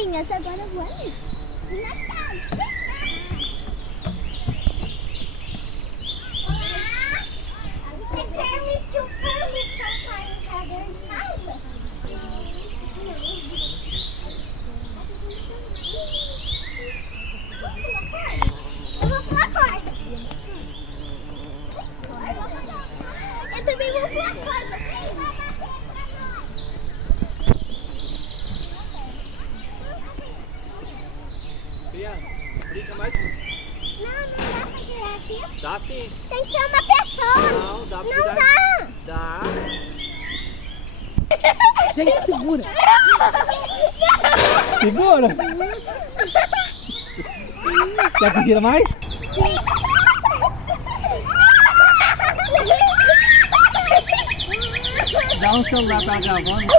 Amiguinhas, agora vamos na casa. Você permitiu permissão para entrar dentro de casa? Eu vou pular a corda. Eu também vou pular a corda. Criança, brinca mais. Não dá pra tirar aqui. Dá sim. Tem que ser uma pessoa. Não, dá pra Não tirar. dá. Dá. Gente, segura. Segura. Quer que tira mais? Sim. Dá um celular pra gravando.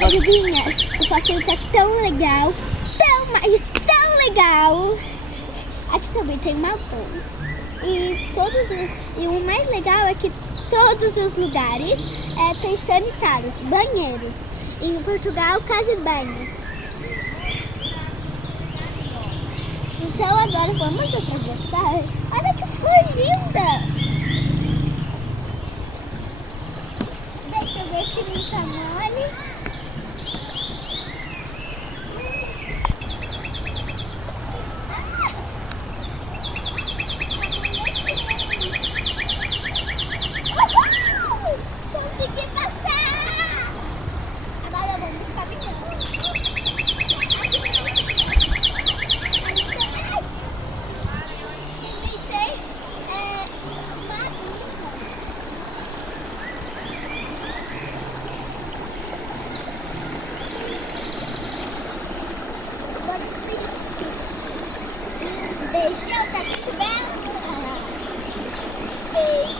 Adivinhas, o passeio tá tão legal, mas tão legal. Aqui também tem uma boa. E o mais legal é que todos os lugares têm sanitários, banheiros. Em Portugal, casa e banho. Então agora vamos atravessar. Olha que flor linda! Deixa eu ver se não tá mole. Consegui passar! Agora vamos caminhando. Beijão da gente bela. Beijo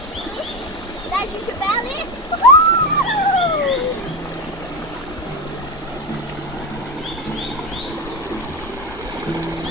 da gente bela e... Uhul!